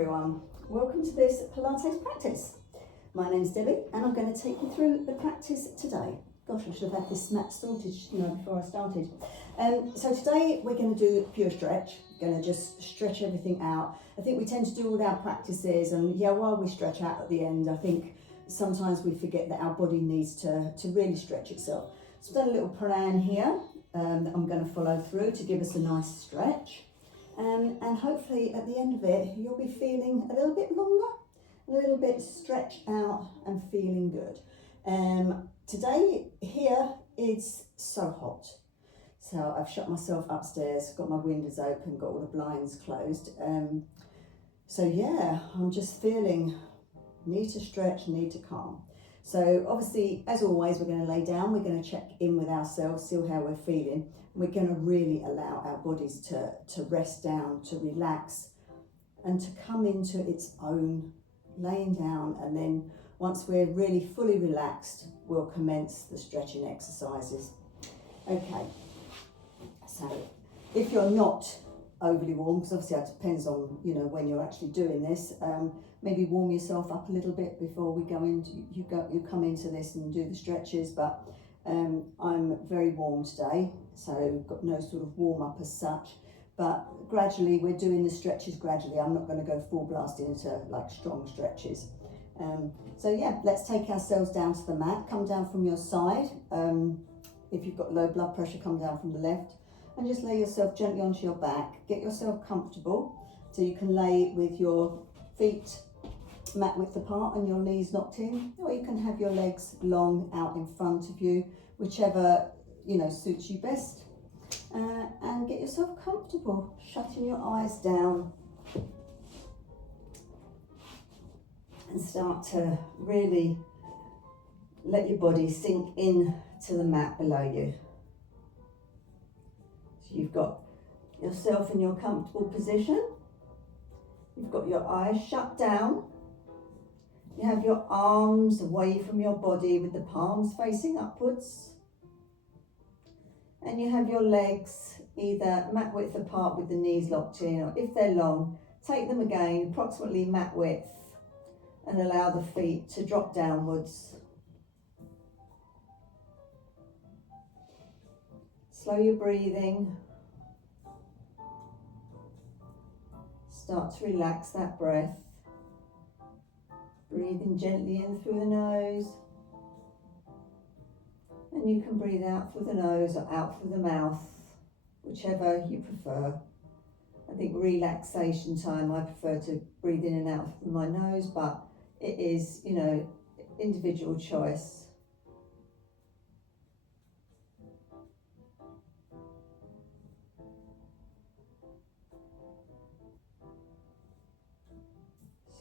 everyone, welcome to this Pilates practice. My name's Debbie and I'm going to take you through the practice today. Gosh, I should have had this mat sorted before I started. So today we're going to do pure stretch, going to just stretch everything out. I think we tend to do all our practices and while we stretch out at the end, I think sometimes we forget that our body needs to really stretch itself. So I've done a little plan here that I'm going to follow through to give us a nice stretch. And hopefully at the end of it, you'll be feeling a little bit longer, a little bit stretched out and feeling good. Today here it's so hot. So I've shut myself upstairs, got my windows open, got all the blinds closed. So yeah, I'm just feeling, need to stretch, need to calm. So obviously, as always, we're going to lay down, we're going to check in with ourselves, see how we're feeling. We're going to really allow our bodies to rest down, to relax, and to come into its own laying down. And then once we're really fully relaxed, we'll commence the stretching exercises. Okay, so if you're not overly warm, because obviously it depends on when you're actually doing this, maybe warm yourself up a little bit before we go into you come into this and do the stretches. But I'm very warm today, so got no sort of warm up as such, but gradually we're doing the stretches gradually. I'm not going to go full blast into like strong stretches. So yeah, let's take ourselves down to the mat. Come down from your side. If you've got low blood pressure, come down from the left. And just lay yourself gently onto your back. Get yourself comfortable so you can lay with your feet mat width apart and your knees locked in, or you can have your legs long out in front of you, whichever suits you best. And get yourself comfortable, shutting your eyes down, and start to really let your body sink in to the mat below you. You've got yourself in your comfortable position. You've got your eyes shut down. You have your arms away from your body with the palms facing upwards. And you have your legs either mat width apart with the knees locked in, or if they're long, take them again approximately mat width and allow the feet to drop downwards. Slow your breathing. Start to relax that breath. Breathing gently in through the nose. And you can breathe out through the nose or out through the mouth, whichever you prefer. I think relaxation time, I prefer to breathe in and out through my nose, but it is, individual choice.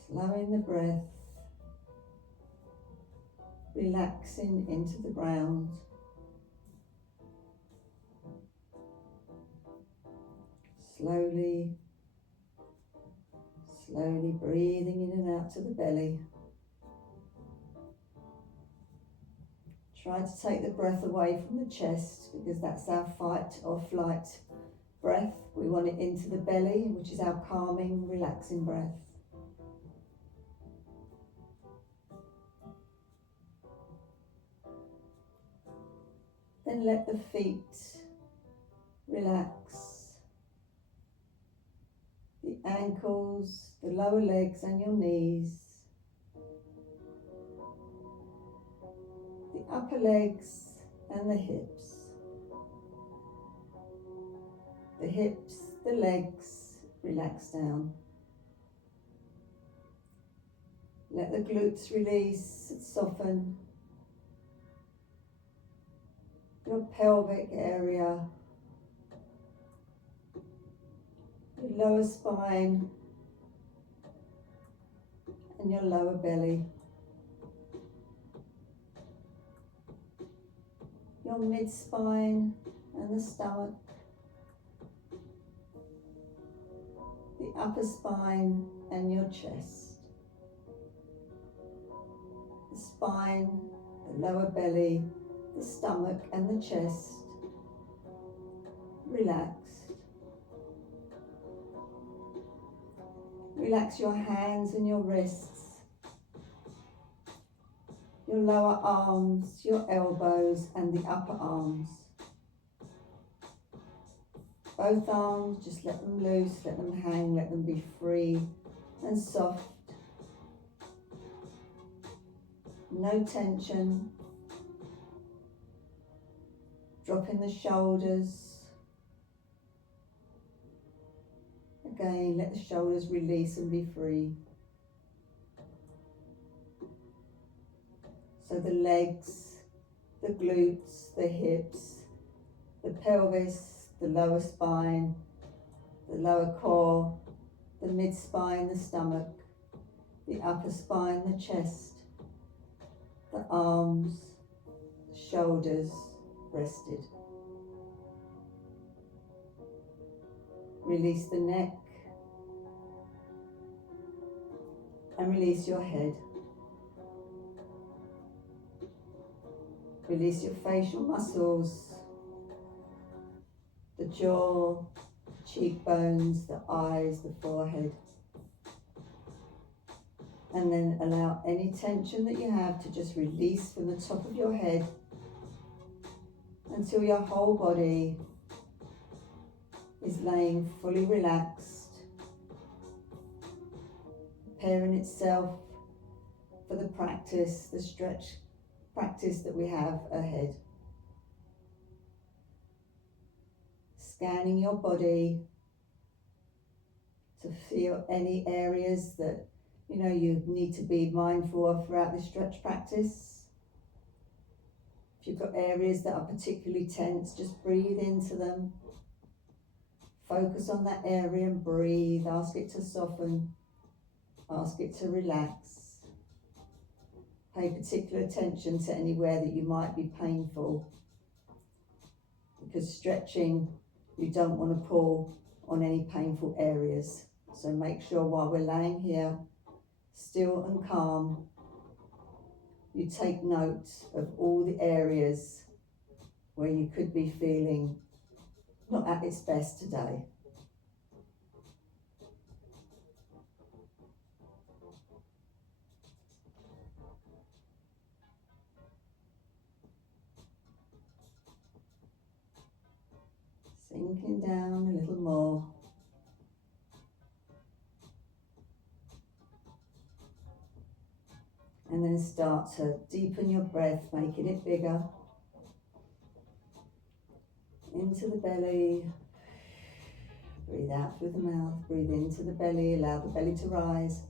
Slowing the breath, relaxing into the ground. Slowly breathing in and out to the belly. Try to take the breath away from the chest, because that's our fight or flight breath. We want it into the belly, which is our calming, relaxing breath. Then let the feet relax, the ankles, the lower legs and your knees, the upper legs and the hips, the legs relax down. Let the glutes release and soften. Your pelvic area, your lower spine and your lower belly, your mid-spine and the stomach, the upper spine and your chest, the spine, the lower belly, the stomach and the chest, relaxed. Relax your hands and your wrists, your lower arms, your elbows and the upper arms. Both arms, just let them loose, let them hang, let them be free and soft. No tension. Dropping the shoulders. Again, let the shoulders release and be free. So the legs, the glutes, the hips, the pelvis, the lower spine, the lower core, the mid-spine, the stomach, the upper spine, the chest, the arms, the shoulders rested. Release the neck and release your head. Release your facial muscles, the jaw, the cheekbones, the eyes, the forehead. And then allow any tension that you have to just release from the top of your head until your whole body is laying fully relaxed, preparing itself for the practice, the stretch practice that we have ahead. Scanning your body to feel any areas that you need to be mindful of throughout this stretch practice. If you've got areas that are particularly tense, just breathe into them. Focus on that area and breathe. Ask it to soften. Ask it to relax. Pay particular attention to anywhere that you might be painful. Because stretching, you don't want to pull on any painful areas. So make sure while we're laying here, still and calm, you take note of all the areas where you could be feeling not at its best today. Sinking down a little more. And then start to deepen your breath, making it bigger. Into the belly. Breathe out through the mouth. Breathe into the belly. Allow the belly to rise.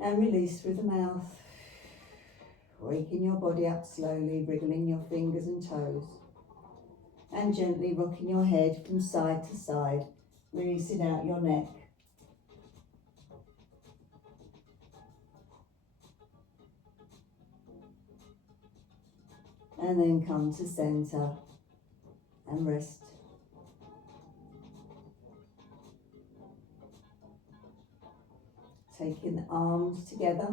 And release through the mouth. Waking your body up slowly, wriggling your fingers and toes. And gently rocking your head from side to side, releasing out your neck. And then come to center and rest. Taking the arms together,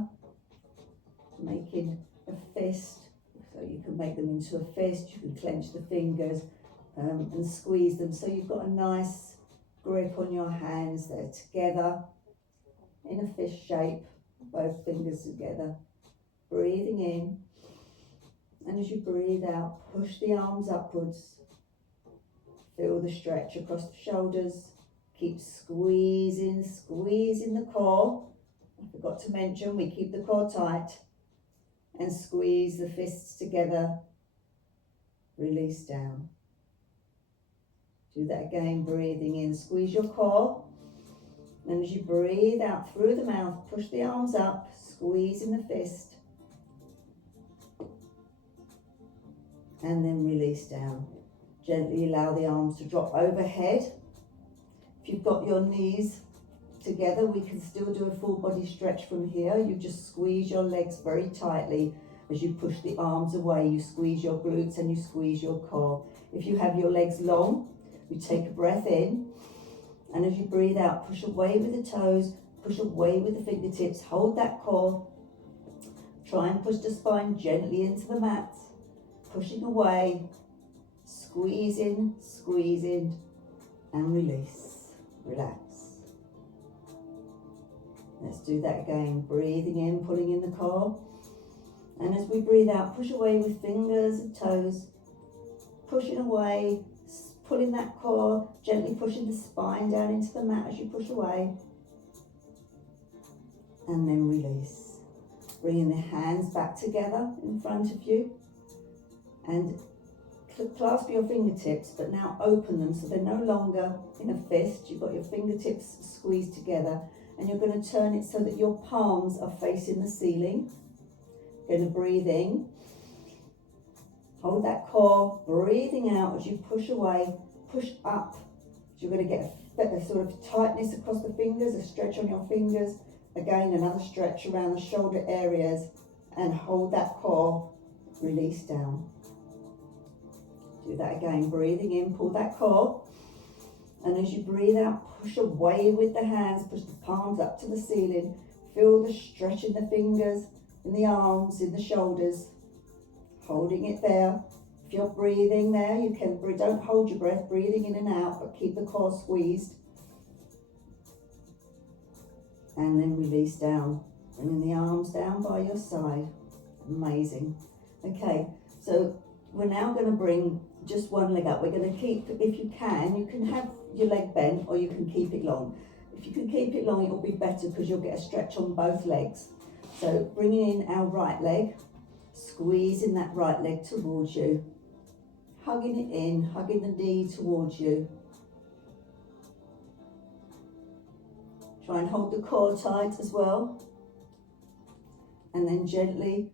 making a fist. So you can make them into a fist, you can clench the fingers and squeeze them. So you've got a nice grip on your hands. They're together in a fist shape, both fingers together. Breathing in. And as you breathe out, push the arms upwards. Feel the stretch across the shoulders. Keep squeezing the core. I forgot to mention, we keep the core tight. And squeeze the fists together. Release down. Do that again, breathing in. Squeeze your core. And as you breathe out through the mouth, push the arms up, squeezing the fist. And then release down. Gently allow the arms to drop overhead. If you've got your knees together, we can still do a full body stretch from here. You just squeeze your legs very tightly as you push the arms away. You squeeze your glutes and you squeeze your core. If you have your legs long, you take a breath in, and as you breathe out, push away with the toes, push away with the fingertips, hold that core. Try and push the spine gently into the mat. Pushing away, squeezing, and release. Relax. Let's do that again. Breathing in, pulling in the core. And as we breathe out, push away with fingers and toes. Pushing away, pulling that core, gently pushing the spine down into the mat as you push away. And then release. Bringing the hands back together in front of you. And clasp your fingertips, but now open them so they're no longer in a fist. You've got your fingertips squeezed together, and you're going to turn it so that your palms are facing the ceiling. Going to breathe in. Hold that core, breathing out as you push away, push up. You're going to get a sort of tightness across the fingers, a stretch on your fingers. Again, another stretch around the shoulder areas, and hold that core, release down. Do that again, breathing in, pull that core. And as you breathe out, push away with the hands, push the palms up to the ceiling. Feel the stretch in the fingers, in the arms, in the shoulders. Holding it there. If you're breathing there, you can don't hold your breath, breathing in and out, but keep the core squeezed. And then release down. Bringing the arms down by your side. Amazing. Okay, so we're now going to bring just one leg up. We're going to keep, if you can have your leg bent, or you can keep it long. If you can keep it long, it'll be better because you'll get a stretch on both legs. So bringing in our right leg, squeezing that right leg towards you, hugging it in, hugging the knee towards you. Try and hold the core tight as well. And then gently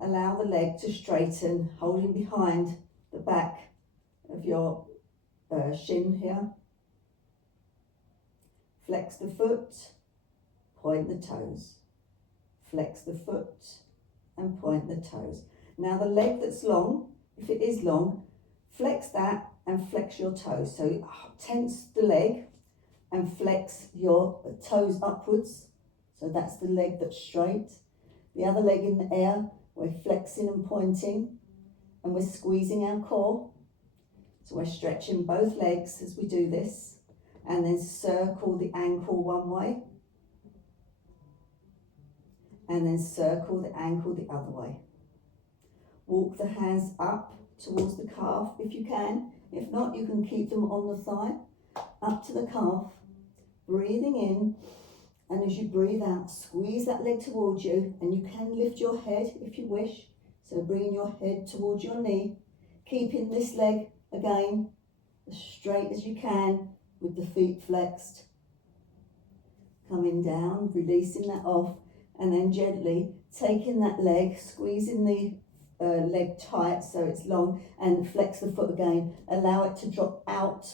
allow the leg to straighten, holding behind the back of your shin here. Flex the foot, point the toes. Flex the foot and point the toes. Now the leg that's long, if it is long, flex that and flex your toes. So tense the leg and flex your toes upwards. So that's the leg that's straight. The other leg in the air, we're flexing and pointing, and we're squeezing our core. So we're stretching both legs as we do this, and then circle the ankle one way, and then circle the ankle the other way. Walk the hands up towards the calf if you can. If not, you can keep them on the thigh, up to the calf, breathing in. And as you breathe out, squeeze that leg towards you, and you can lift your head if you wish. So bringing your head towards your knee, keeping this leg again as straight as you can with the feet flexed. Coming down, releasing that off, and then gently taking that leg, squeezing the leg tight so it's long, and flex the foot again. Allow it to drop out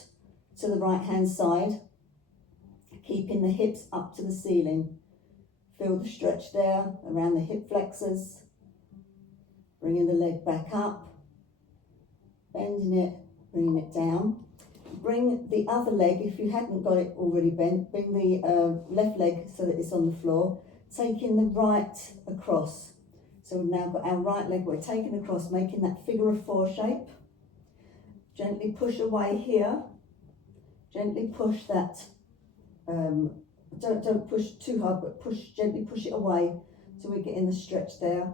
to the right hand side, keeping the hips up to the ceiling. Feel the stretch there around the hip flexors. Bringing the leg back up, bending it, bringing it down. Bring the other leg, if you hadn't got it already bent, bring the left leg so that it's on the floor, taking the right across. So we've now got our right leg, we're taking across, making that figure of four shape. Gently push away here. Gently push that, don't push too hard, but gently push it away so we're getting the stretch there.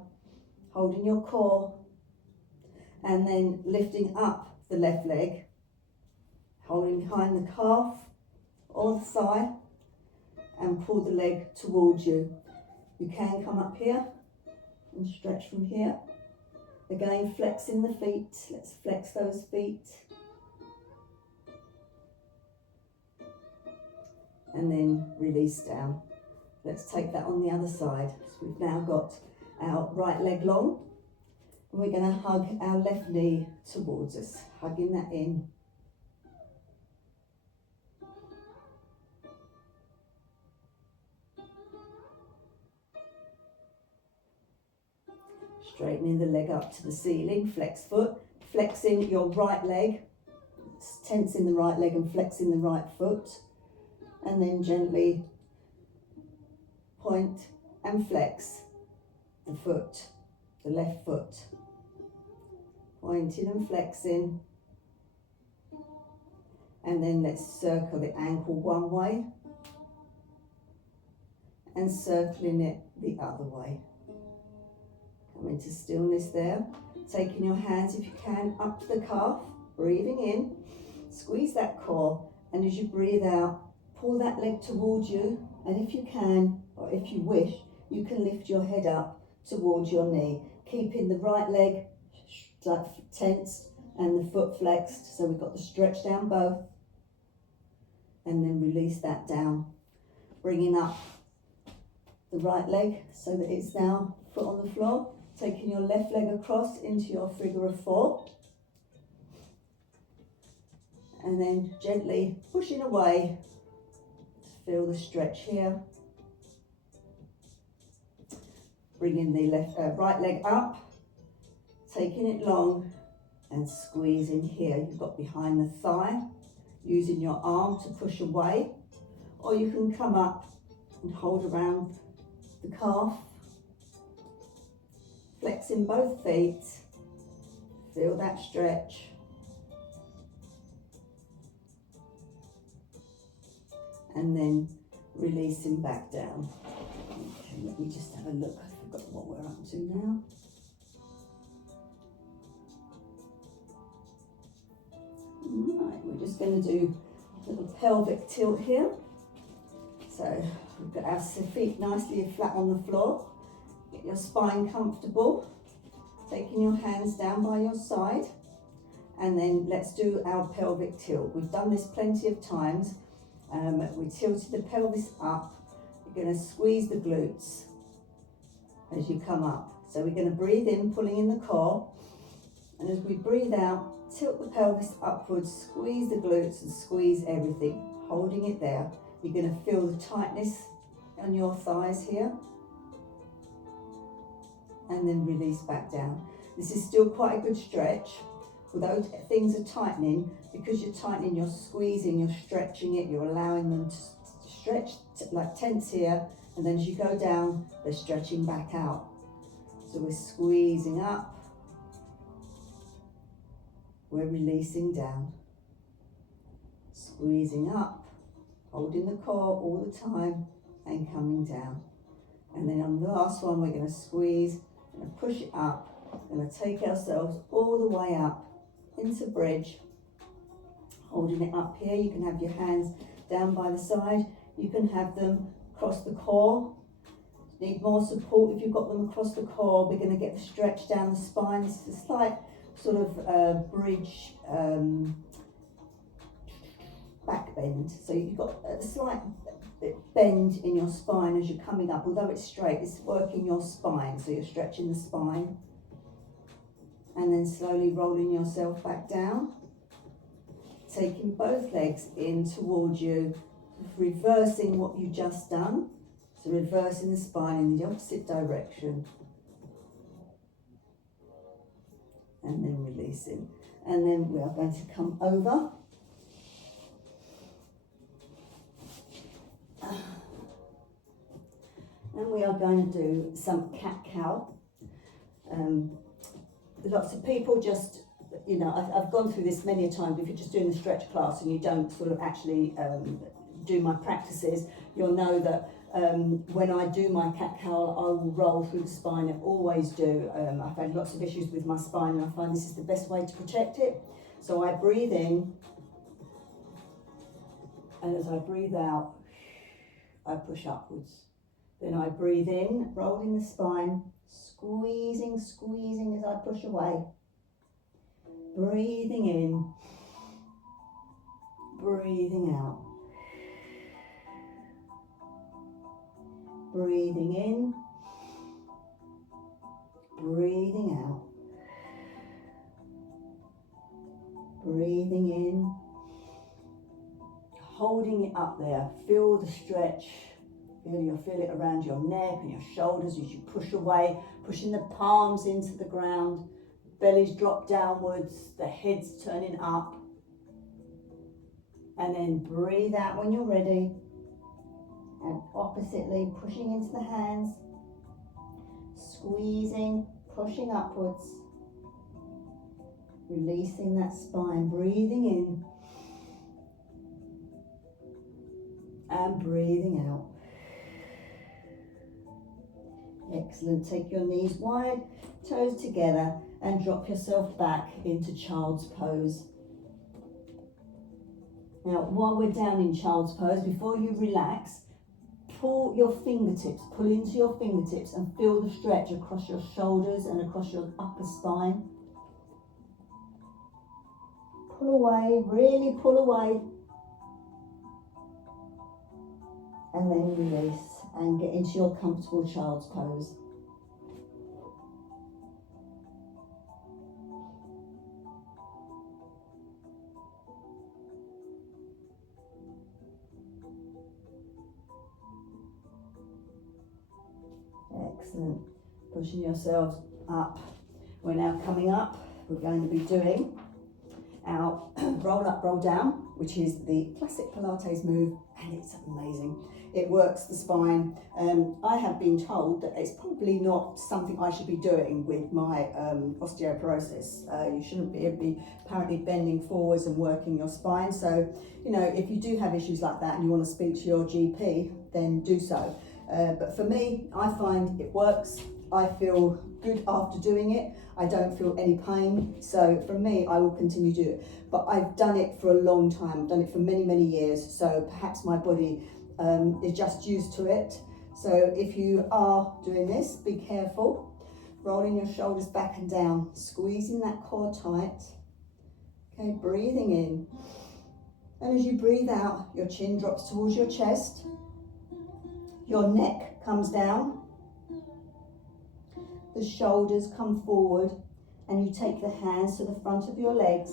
Holding your core, and then lifting up the left leg, holding behind the calf or the thigh, and pull the leg towards you. You can come up here and stretch from here. Again, flexing the feet. Let's flex those feet. And then release down. Let's take that on the other side. So we've now got our right leg long, and we're going to hug our left knee towards us, hugging that in. Straightening the leg up to the ceiling, flex foot, flexing your right leg, tensing the right leg and flexing the right foot, and then gently point and flex the foot, the left foot, pointing and flexing, and then let's circle the ankle one way, and circling it the other way. Come into stillness there. Taking your hands, if you can, up to the calf, breathing in, squeeze that core, and as you breathe out, pull that leg towards you, and if you can, or if you wish, you can lift your head up towards your knee, keeping the right leg tensed and the foot flexed, so we've got the stretch down both, and then release that down, bringing up the right leg so that it's now foot on the floor, taking your left leg across into your figure of four, and then gently pushing away. Feel the stretch here. Bringing the right leg up, taking it long and squeezing here. You've got behind the thigh, using your arm to push away, or you can come up and hold around the calf, flexing both feet. Feel that stretch. And then releasing back down. Okay, let me just have a look. I forgot what we're up to now. Right, we're just going to do a little pelvic tilt here. So we've got our feet nicely flat on the floor. Get your spine comfortable. Taking your hands down by your side. And then let's do our pelvic tilt. We've done this plenty of times. We tilted the pelvis up. You're going to squeeze the glutes as you come up. So we're going to breathe in, pulling in the core. And as we breathe out, tilt the pelvis upwards, squeeze the glutes and squeeze everything, holding it there. You're going to feel the tightness on your thighs here. And then release back down. This is still quite a good stretch. Although things are tightening, because you're tightening, you're squeezing, you're stretching it, you're allowing them to stretch, like tense here, and then as you go down, they're stretching back out. So we're squeezing up, we're releasing down, squeezing up, holding the core all the time, and coming down. And then on the last one, we're going to squeeze, going to push it up, going to take ourselves all the way up into bridge, holding it up here. You can have your hands down by the side, you can have them across the core. Need more support if you've got them across the core. We're going to get the stretch down the spine. This is a slight sort of bridge back bend, so you've got a slight bend in your spine as you're coming up. Although it's straight, it's working your spine, so you're stretching the spine. And then slowly rolling yourself back down, taking both legs in towards you, reversing what you've just done. So reversing the spine in the opposite direction. And then releasing. And then we are going to come over. And we are going to do some cat-cow. Lots of people just, you know, I've gone through this many a time. If you're just doing the stretch class and you don't sort of actually do my practices, you'll know that when I do my cat-cow, I will roll through the spine. I always do. I've had lots of issues with my spine, and I find this is the best way to protect it. So I breathe in, and as I breathe out, I push upwards. Then I breathe in, rolling the spine, squeezing as I push away. Breathing in, breathing out. Breathing in, breathing out. Breathing in, holding it up there. Feel the stretch. You'll feel it around your neck and your shoulders as you push away, pushing the palms into the ground, bellies drop downwards, the head's turning up. And then breathe out when you're ready. And oppositely, pushing into the hands, squeezing, pushing upwards, releasing that spine, breathing in and breathing out. Excellent. Take your knees wide, toes together, and drop yourself back into child's pose. Now, while we're down in child's pose, before you relax, pull your fingertips, pull into your fingertips and feel the stretch across your shoulders and across your upper spine. Pull away, really pull away. And then release and get into your comfortable child's pose. Excellent. Pushing yourselves up. We're now coming up. We're going to be doing our roll up, roll down, which is the classic Pilates move, and it's amazing. It works the spine. I have been told that it's probably not something I should be doing with my osteoporosis. You shouldn't be apparently bending forwards and working your spine. So, you know, if you do have issues like that and you want to speak to your GP, then do so. But for me, I find it works. I feel good after doing it. I don't feel any pain. So for me, I will continue to do it. But I've done it for a long time. I've done it for many, many years. So perhaps my body is just used to it. So if you are doing this, be careful. Rolling your shoulders back and down, squeezing that core tight. Okay, breathing in. And as you breathe out, your chin drops towards your chest. Your neck comes down. The shoulders come forward, and you take the hands to the front of your legs,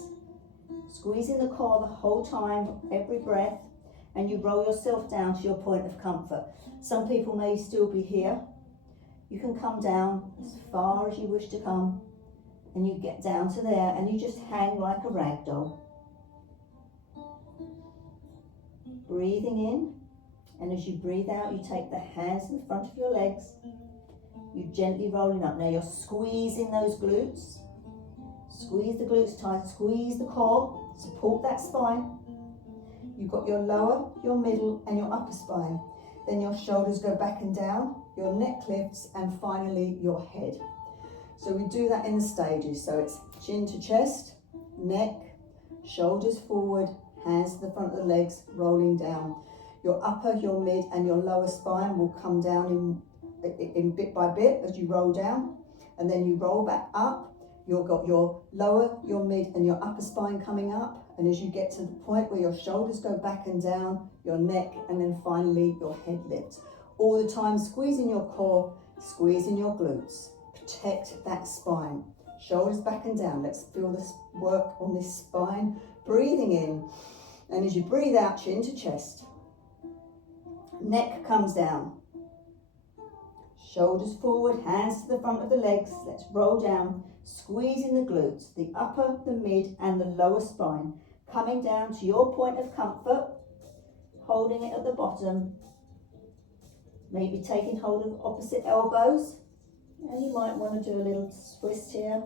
squeezing the core the whole time, every breath, and you roll yourself down to your point of comfort. Some people may still be here. You can come down as far as you wish to come, and you get down to there, and you just hang like a rag doll. Breathing in, and as you breathe out, you take the hands to the front of your legs. You gently rolling up. Now you're squeezing those glutes. Squeeze the glutes tight, squeeze the core, support that spine. You've got your lower, your middle, and your upper spine. Then your shoulders go back and down, your neck lifts, and finally your head. So we do that in the stages. So it's chin to chest, neck, shoulders forward, hands to the front of the legs, rolling down. Your upper, your mid, and your lower spine will come down in bit by bit as you roll down, and then you roll back up. You've got your lower, your mid, and your upper spine coming up, and as you get to the point where your shoulders go back and down, your neck, and then finally your head lifts. All the time squeezing your core, squeezing your glutes. Protect that spine. Shoulders back and down. Let's feel this work on this spine. Breathing in, and as you breathe out, chin to chest. Neck comes down. Shoulders forward, hands to the front of the legs. Let's roll down, squeezing the glutes, the upper, the mid, and the lower spine. Coming down to your point of comfort, holding it at the bottom. Maybe taking hold of opposite elbows. And you might want to do a little twist here.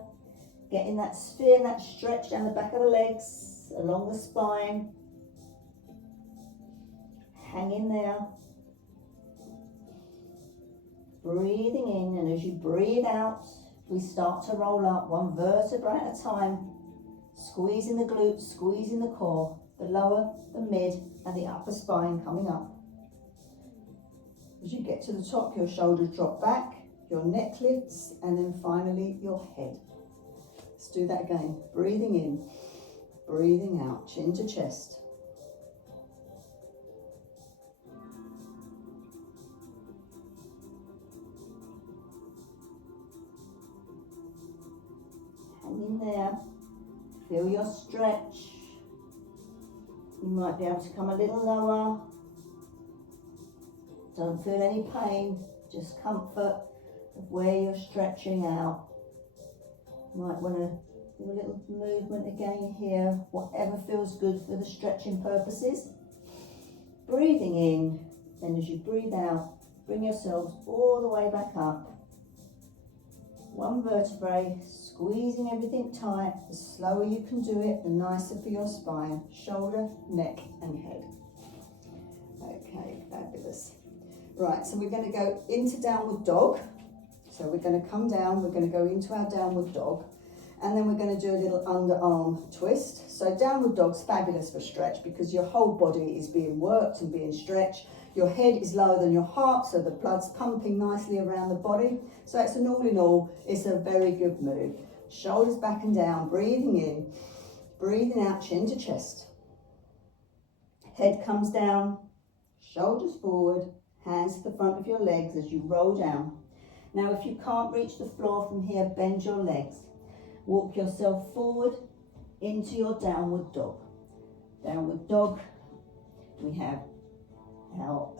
Getting that sphere, that stretch down the back of the legs, along the spine. Hang in there. Breathing in, and as you breathe out, we start to roll up one vertebra at a time, squeezing the glutes, squeezing the core, the lower, the mid, and the upper spine coming up. As you get to the top, your shoulders drop back, your neck lifts, and then finally your head. Let's do that again. Breathing in, breathing out, chin to chest. Hang in there. Feel your stretch. You might be able to come a little lower. Don't feel any pain, just comfort of where you're stretching out. You might want to do a little movement again here, whatever feels good for the stretching purposes. Breathing in, and as you breathe out, bring yourselves all the way back up. One vertebrae, squeezing everything tight. The slower you can do it, the nicer for your spine, shoulder, neck, and head. Okay, fabulous. Right, so we're going to go into downward dog. So we're going to come down, we're going to go into our downward dog, and then we're going to do a little underarm twist. So downward dog's fabulous for stretch because your whole body is being worked and being stretched. Your head is lower than your heart, so the blood's pumping nicely around the body. So it's an all in all, it's a very good move. Shoulders back and down, breathing in, breathing out, chin to chest. Head comes down, shoulders forward, hands to the front of your legs as you roll down. Now if you can't reach the floor from here, bend your legs. Walk yourself forward into your downward dog. Downward dog, we have our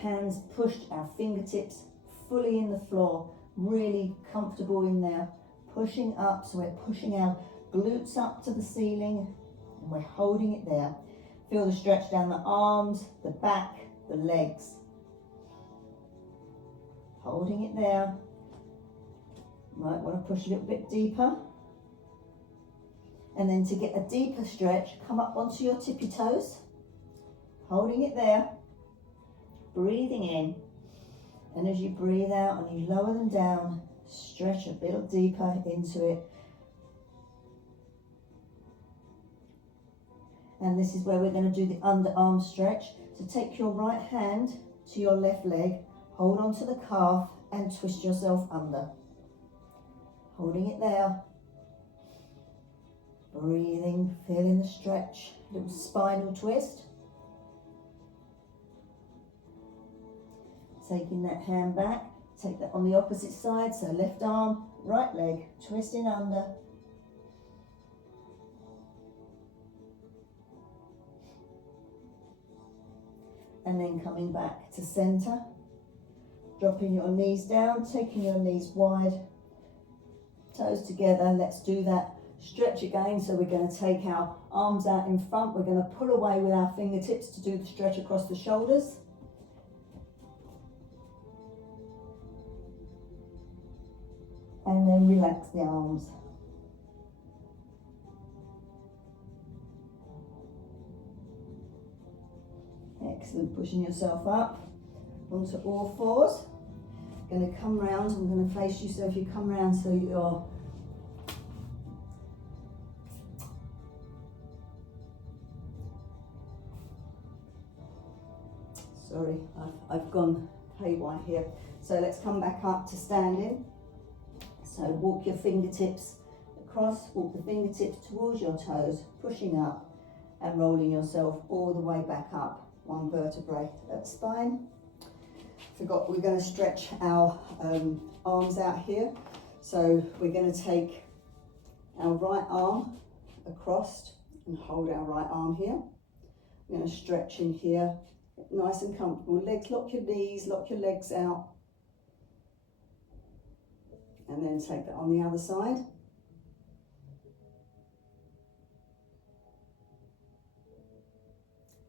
hands pushed, our fingertips fully in the floor, really comfortable in there, pushing up, so we're pushing our glutes up to the ceiling and we're holding it there. Feel the stretch down the arms, the back, the legs. Holding it there. Might want to push a little bit deeper. And then to get a deeper stretch, come up onto your tippy toes. Holding it there. Breathing in. And as you breathe out and you lower them down, stretch a bit deeper into it. And this is where we're going to do the underarm stretch. So take your right hand to your left leg, hold onto the calf and twist yourself under. Holding it there. Breathing, feeling the stretch, little spinal twist. Taking that hand back, take that on the opposite side, so left arm, right leg, twisting under. And then coming back to center, dropping your knees down, taking your knees wide, toes together. Let's do that stretch again. So we're going to take our arms out in front, we're going to pull away with our fingertips to do the stretch across the shoulders. And then relax the arms. Excellent, pushing yourself up onto all fours. Going to come round, I'm going to face you, so if you come round so you're sorry, I've gone haywire here. So let's come back up to standing. So walk your fingertips across, walk the fingertips towards your toes, pushing up and rolling yourself all the way back up. One vertebrae at spine. Forgot, we're going to stretch our arms out here. So we're going to take our right arm across and hold our right arm here. We're going to stretch in here, nice and comfortable. Legs, lock your knees, lock your legs out. And then take that on the other side.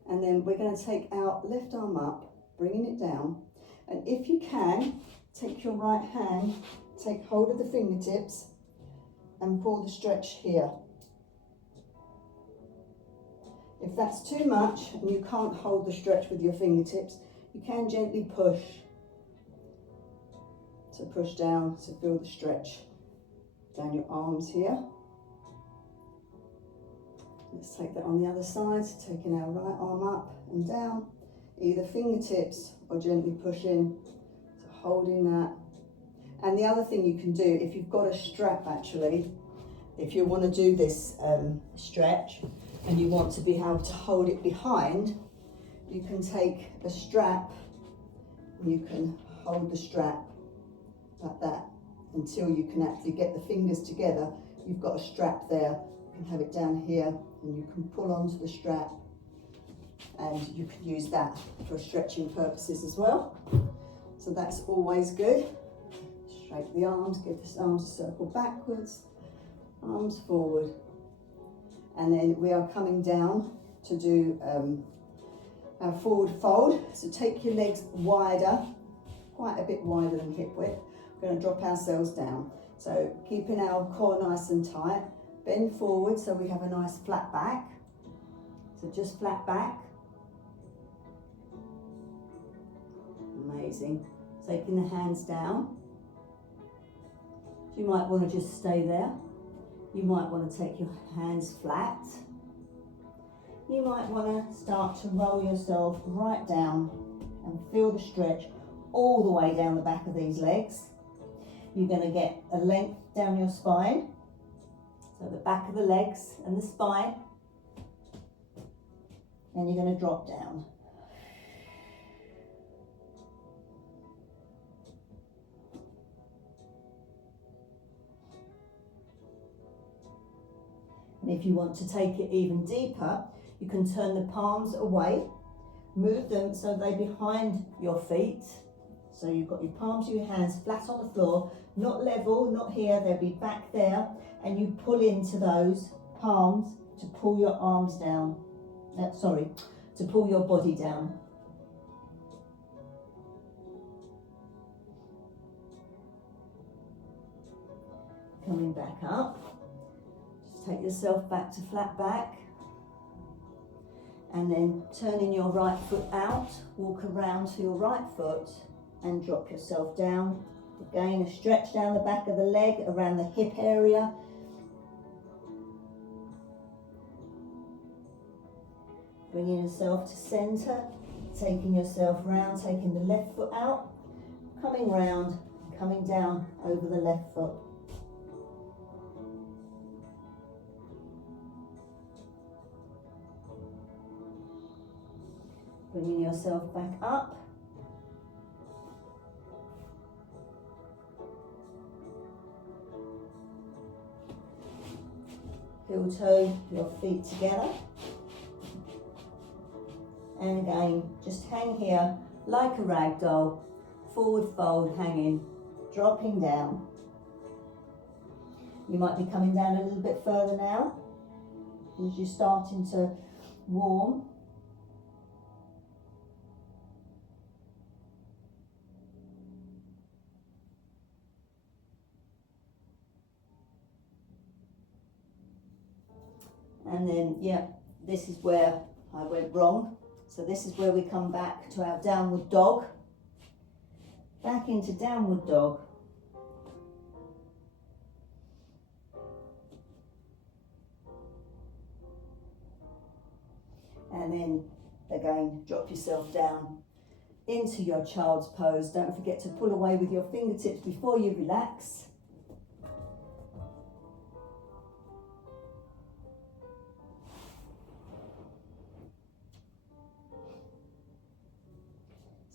And then we're going to take our left arm up, bringing it down. And if you can, take your right hand, take hold of the fingertips and pull the stretch here. If that's too much and you can't hold the stretch with your fingertips, you can gently push. So push down, so feel the stretch down your arms here. Let's take that on the other side, taking our right arm up and down, either fingertips or gently pushing, so holding that. And the other thing you can do, if you've got a strap actually, if you want to do this stretch and you want to be able to hold it behind, you can take a strap and you can hold the strap like that until you can actually get the fingers together. You've got a strap there, you can have it down here and you can pull onto the strap, and you can use that for stretching purposes as well. So that's always good. Straight the arms, give the arms a circle backwards, arms forward. And then we are coming down to do our forward fold. So take your legs wider, quite a bit wider than hip width. We're going to drop ourselves down. So keeping our core nice and tight, bend forward so we have a nice flat back. So just flat back. Amazing. Taking the hands down, You might want to just stay there. You might want to take your hands flat. You might want to start to roll yourself right down and feel the stretch all the way down the back of these legs. You're going to get a length down your spine. So the back of the legs and the spine. And you're going to drop down. And if you want to take it even deeper, you can turn the palms away, move them so they're behind your feet. So you've got your palms of your hands flat on the floor, not level, not here, they'll be back there. And you pull into those palms to pull your arms down. To pull your body down. Coming back up. Just take yourself back to flat back. And then turning your right foot out, walk around to your right foot and drop yourself down. Again, a stretch down the back of the leg, around the hip area. Bringing yourself to centre, taking yourself round, taking the left foot out, coming round, coming down over the left foot. Bringing yourself back up. Heel toe your feet together. And again, just hang here like a rag doll, forward fold, hanging, dropping down. You might be coming down a little bit further now as you're starting to warm. And then, yeah, this is where I went wrong. So this is where we come back to our downward dog. Back into downward dog. And then again, drop yourself down into your child's pose. Don't forget to pull away with your fingertips before you relax.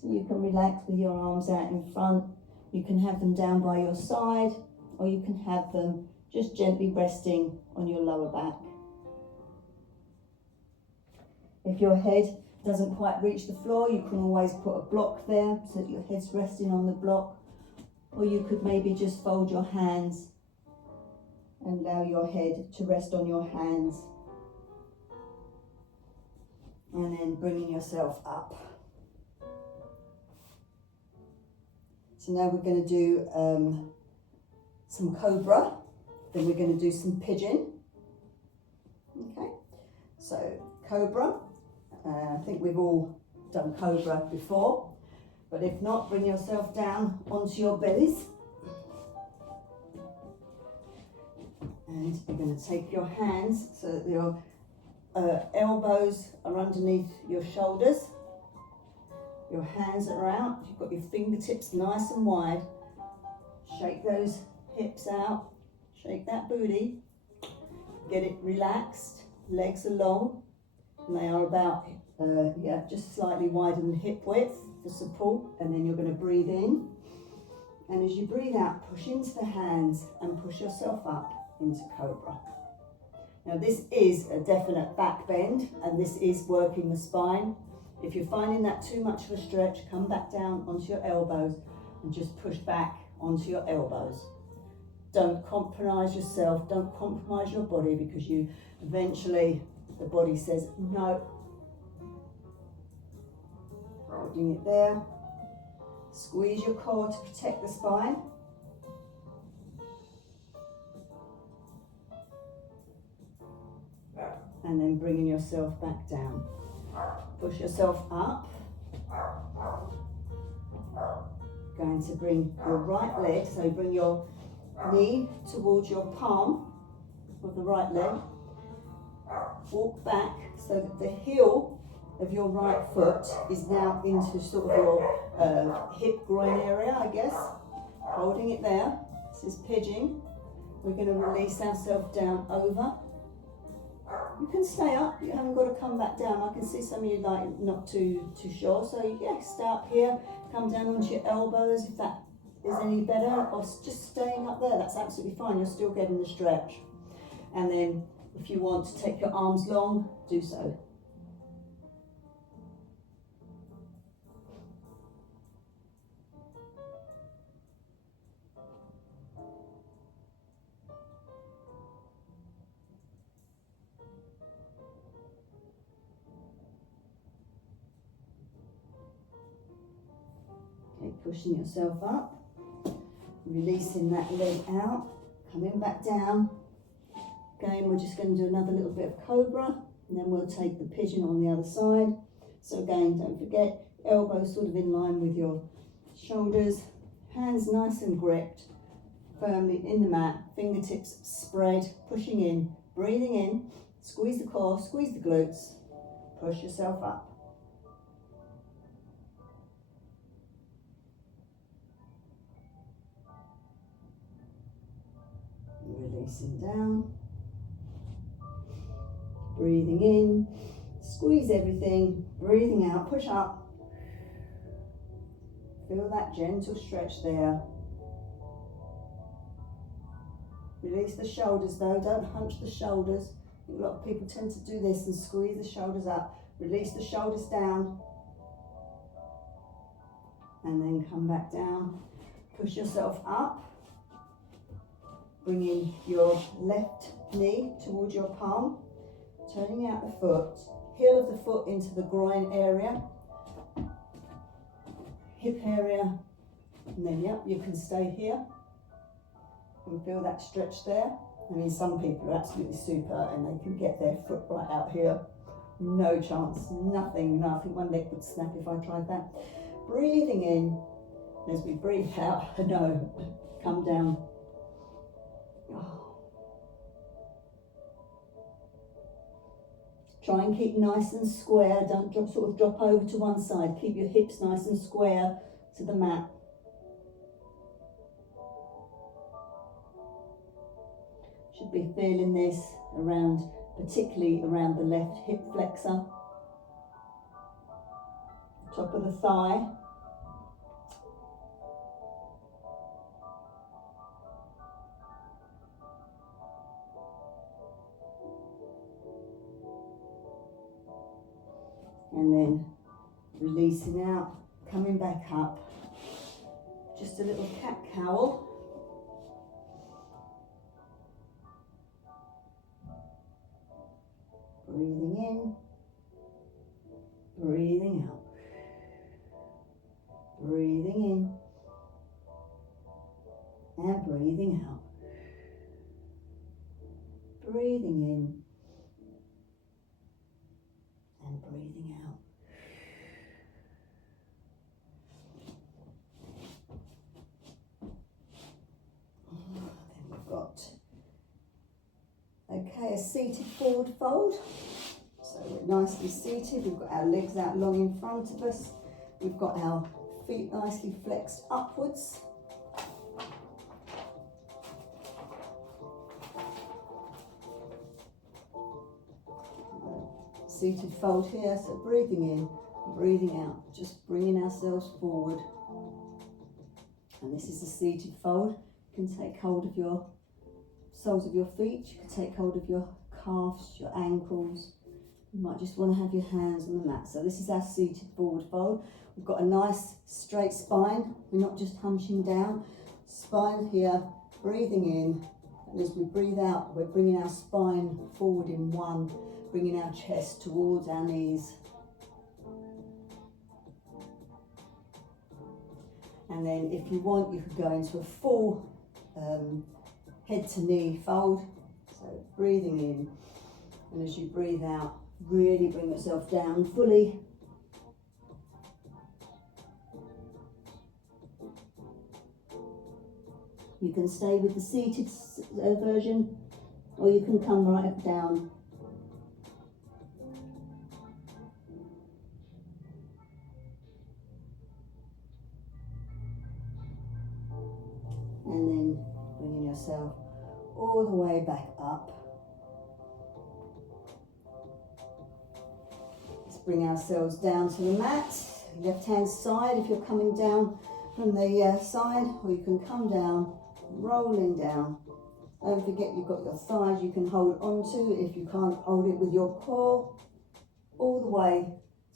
So you can relax with your arms out in front. You can have them down by your side, or you can have them just gently resting on your lower back. If your head doesn't quite reach the floor, you can always put a block there so that your head's resting on the block. Or you could maybe just fold your hands and allow your head to rest on your hands. And then bringing yourself up. So now we're going to do some cobra, then we're going to do some pigeon. Okay, so cobra, I think we've all done cobra before, but if not, bring yourself down onto your bellies. And you're going to take your hands so that your elbows are underneath your shoulders. Your hands are out, you've got your fingertips nice and wide. Shake those hips out, shake that booty, get it relaxed, legs are long, and they are about, just slightly wider than hip width for support, and then you're going to breathe in. And as you breathe out, push into the hands and push yourself up into cobra. Now this is a definite back bend, and this is working the spine. If you're finding that too much of a stretch, come back down onto your elbows and just push back onto your elbows. Don't compromise yourself, don't compromise your body, because you eventually, the body says no. Holding it there. Squeeze your core to protect the spine. And then bringing yourself back down. Push yourself up. Going to bring your right leg, so bring your knee towards your palm of the right leg. Walk back so that the heel of your right foot is now into sort of your hip groin area, I guess. Holding it there. This is pigeon. We're going to release ourselves down over. You can stay up, you haven't got to come back down. I can see some of you like not too sure. So yeah, stay up here, come down onto your elbows if that is any better, or just staying up there, that's absolutely fine. You're still getting the stretch. And then if you want to take your arms long, do so. Okay, pushing yourself up, releasing that leg out, coming back down. Again, we're just going to do another little bit of cobra, and then we'll take the pigeon on the other side. So again, don't forget, elbows sort of in line with your shoulders, hands nice and gripped, firmly in the mat, fingertips spread, pushing in, breathing in, squeeze the core, squeeze the glutes, push yourself up. Releasing down. Breathing in, squeeze everything, breathing out, push up. Feel that gentle stretch there. Release the shoulders though, don't hunch the shoulders. A lot of people tend to do this and squeeze the shoulders up. Release the shoulders down. And then come back down. Push yourself up. Bringing your left knee towards your palm. Turning out the foot, heel of the foot into the groin area, hip area, and then yep, you can stay here and feel that stretch there. I mean, some people are absolutely super and they can get their foot right out here. No chance, nothing, one leg would snap if I tried that. Breathing in, as we breathe out, no, come down. Oh. Try and keep nice and square, don't sort of drop over to one side. Keep your hips nice and square to the mat. Should be feeling this around, particularly around the left hip flexor. Top of the thigh. And then releasing out, coming back up. Just a little cat cowl. Breathing in, breathing out. Breathing in and breathing out. Breathing in and breathing out. Then we've got, okay, a seated forward fold. So we're nicely seated, we've got our legs out long in front of us. We've got our feet nicely flexed upwards. Seated fold here, so breathing in, breathing out, just bringing ourselves forward. And this is a seated fold. You can take hold of your soles of your feet, you can take hold of your calves, your ankles. You might just want to have your hands on the mat. So this is our seated forward fold. We've got a nice straight spine. We're not just hunching down. Spine here, breathing in. And as we breathe out, we're bringing our spine forward in one, bringing our chest towards our knees. And then if you want, you could go into a full head to knee fold. So breathing in. And as you breathe out, really bring yourself down fully. You can stay with the seated version, or you can come right down. And then bringing yourself all the way back up. Let's bring ourselves down to the mat. Left hand side if you're coming down from the side, or you can come down, rolling down. Don't forget you've got your thighs you can hold onto if you can't hold it with your core, all the way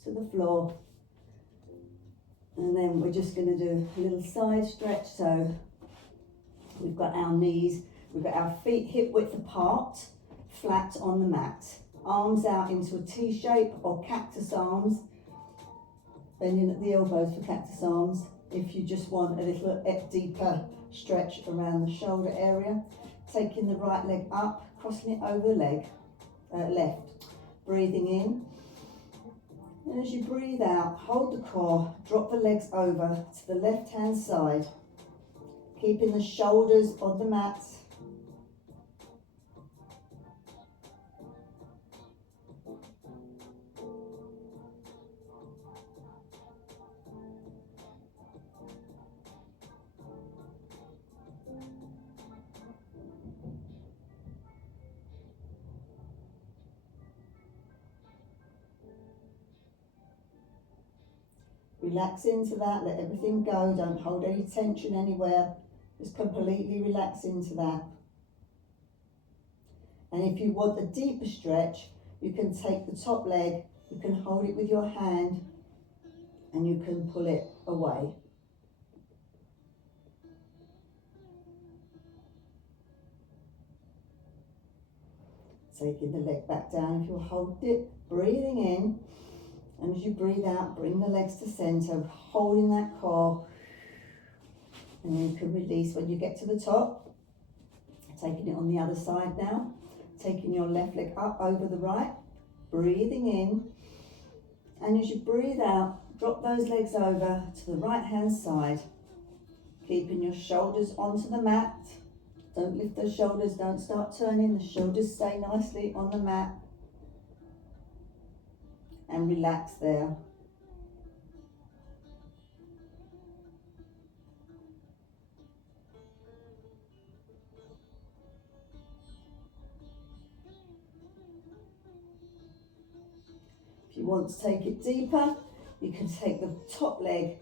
to the floor. And then we're just going to do a little side stretch. So we've got our knees, we've got our feet hip width apart, flat on the mat. Arms out into a T shape or cactus arms. Bending at the elbows for cactus arms. If you just want a little deeper stretch around the shoulder area. Taking the right leg up, crossing it over the leg, left. Breathing in. And as you breathe out, hold the core, drop the legs over to the left hand side. Keeping the shoulders on the mat. Relax into that, let everything go, don't hold any tension anywhere, just completely relax into that. And if you want a deeper stretch, you can take the top leg, you can hold it with your hand, and you can pull it away. Taking the leg back down, if you hold it, breathing in. And as you breathe out, bring the legs to centre, holding that core. And you can release when you get to the top. Taking it on the other side now. Taking your left leg up over the right. Breathing in. And as you breathe out, drop those legs over to the right hand side. Keeping your shoulders onto the mat. Don't lift those shoulders, don't start turning. The shoulders stay nicely on the mat. And relax there. If you want to take it deeper, you can take the top leg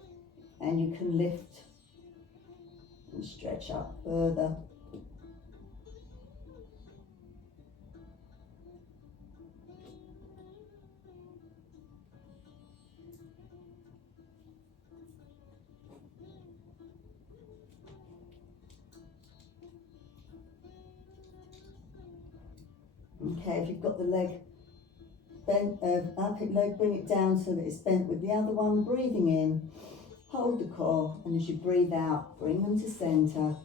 and you can lift and stretch up further. Okay, if you've got the leg bent, up leg, bring it down so that it's bent with the other one. Breathing in, hold the core, and as you breathe out, bring them to centre.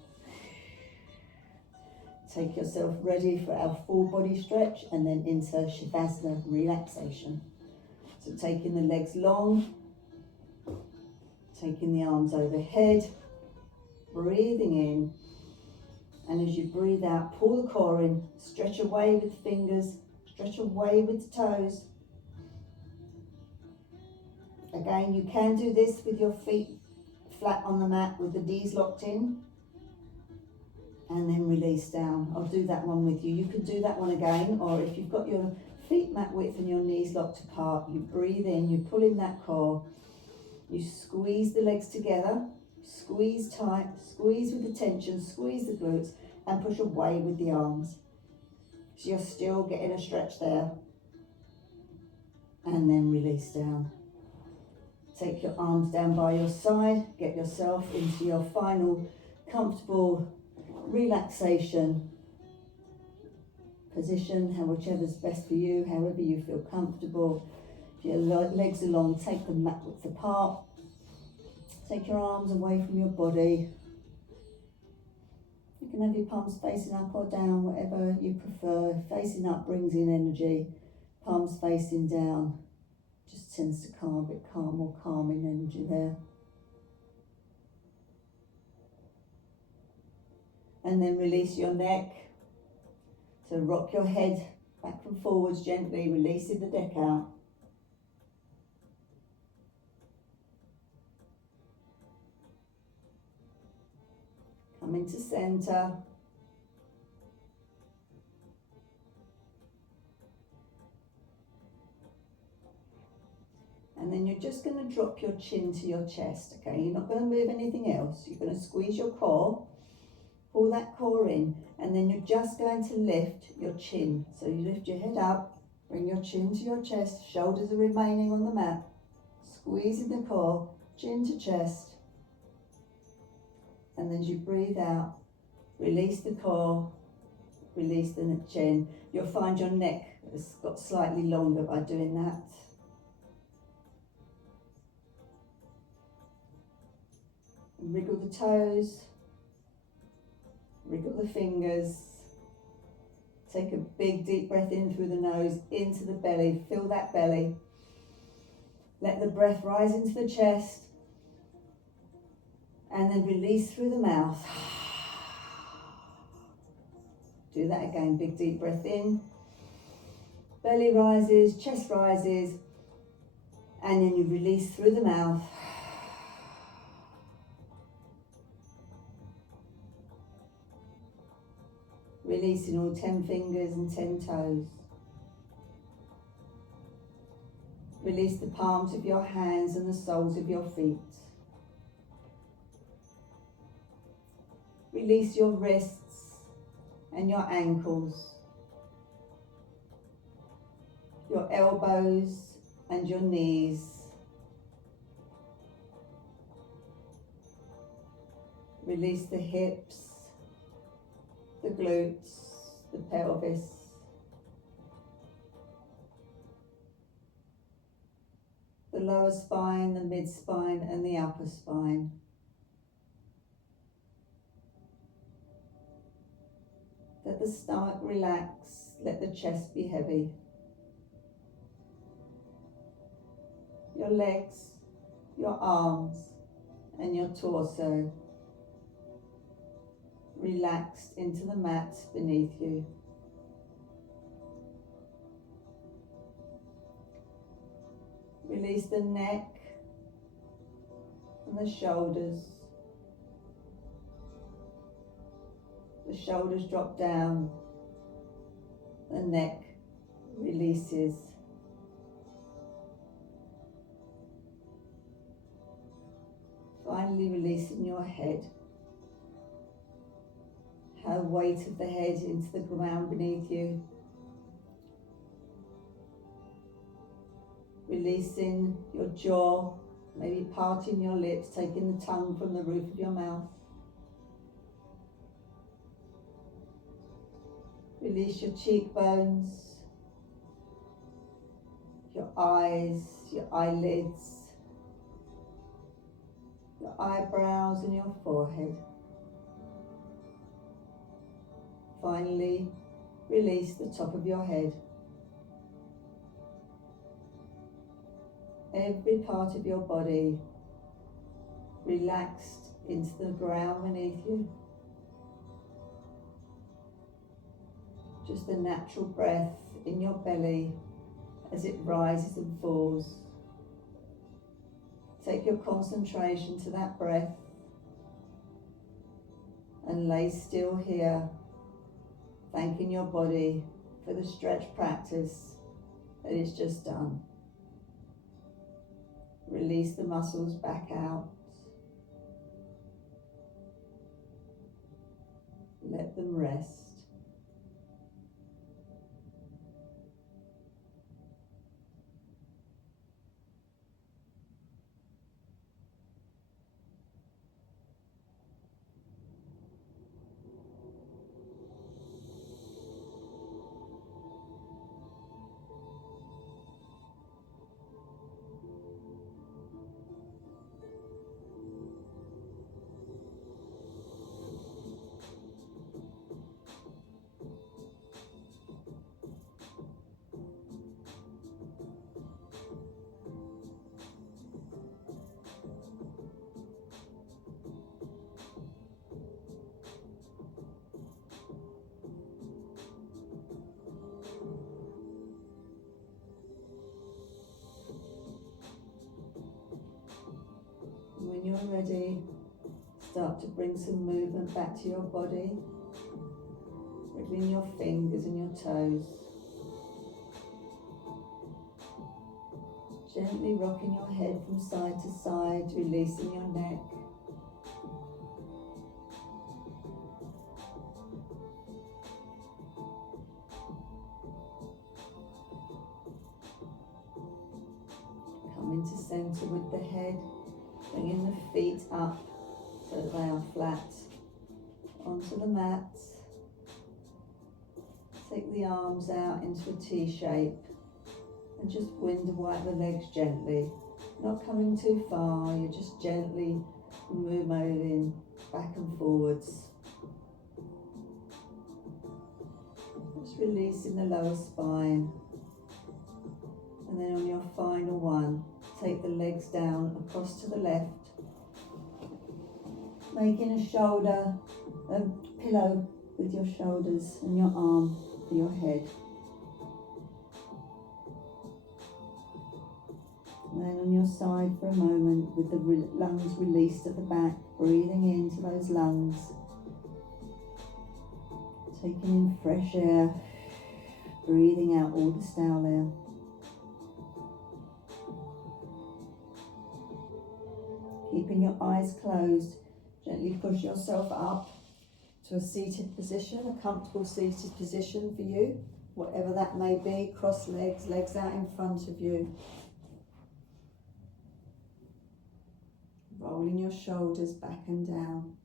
Take yourself ready for our full body stretch and then into Shavasana relaxation. So taking the legs long, taking the arms overhead, breathing in. And as you breathe out, pull the core in, stretch away with the fingers, stretch away with the toes. Again, you can do this with your feet flat on the mat with the knees locked in. And then release down. I'll do that one with you. You can do that one again, or if you've got your feet mat width and your knees locked apart, you breathe in, you pull in that core, you squeeze the legs together, squeeze tight, squeeze with the tension, squeeze the glutes, and push away with the arms. So you're still getting a stretch there. And then release down. Take your arms down by your side, get yourself into your final comfortable relaxation position, whichever's best for you, however you feel comfortable. If your legs are long, take them mat width apart. Take your arms away from your body. You can have your palms facing up or down, whatever you prefer. Facing up brings in energy. Palms facing down just tends to calm, a bit more calming energy there. and then release your neck. So rock your head back and forwards gently, releasing the deck out. Come into center. And then you're just going to drop your chin to your chest, okay? You're not going to move anything else. You're going to squeeze your core, pull that core in, and then you're just going to lift your chin. So you lift your head up, bring your chin to your chest, shoulders are remaining on the mat, squeezing the core, chin to chest. And then as you breathe out, release the core, release the chin. You'll find your neck has got slightly longer by doing that. And wriggle the toes, wriggle the fingers. Take a big deep breath in through the nose, into the belly, fill that belly. Let the breath rise into the chest and then release through the mouth. Do that again, big deep breath in. Belly rises, chest rises, and then you release through the mouth. Releasing all 10 fingers and 10 toes. Release the palms of your hands and the soles of your feet. Release your wrists and your ankles, your elbows and your knees. Release the hips, the glutes, the pelvis. The lower spine, the mid spine and the upper spine. Let the stomach relax, let the chest be heavy. Your legs, your arms and your torso relaxed into the mat beneath you. Release the neck and the shoulders. The shoulders drop down, the neck releases. Finally releasing your head. Have weight of the head into the ground beneath you. Releasing your jaw, maybe parting your lips, taking the tongue from the roof of your mouth. Release your cheekbones, your eyes, your eyelids, your eyebrows and your forehead. Finally, release the top of your head. Every part of your body relaxed into the ground beneath you. Just the natural breath in your belly as it rises and falls. Take your concentration to that breath and lay still here, thanking your body for the stretch practice that it's just done. Release the muscles back out. Let them rest. when you're ready, start to bring some movement back to your body, wriggling your fingers and your toes. Gently rocking your head from side to side, releasing your neck. Come into centre with the head, bringing the feet up so that they are flat onto the mat. Take the arms out into a T shape and just window wipe the legs gently. Not coming too far, you're just gently moving back and forwards. Just releasing the lower spine. And then on your final one, take the legs down across to the left, making a shoulder, a pillow with your shoulders and your arm for your head. And then on your side for a moment with the lungs released at the back, breathing into those lungs, taking in fresh air, breathing out all the stale air. Keeping your eyes closed, gently push yourself up to a seated position, a comfortable seated position for you, whatever that may be. Cross legs, legs out in front of you. Rolling your shoulders back and down.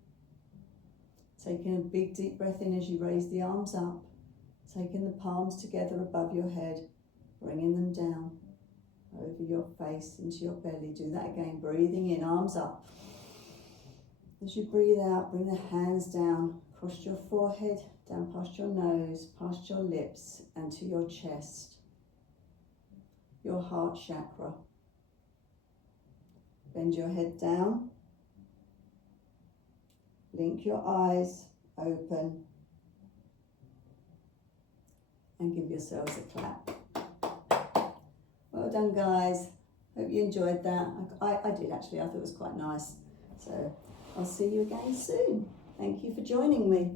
Taking a big deep breath in as you raise the arms up. Taking the palms together above your head, bringing them down over your face into your belly. Do that again, breathing in, arms up. As you breathe out, bring the hands down across your forehead, down past your nose, past your lips and to your chest, your heart chakra. Bend your head down, blink your eyes open and give yourselves a clap. Well done, guys. Hope you enjoyed that. I did actually, I thought it was quite nice. So I'll see you again soon. Thank you for joining me.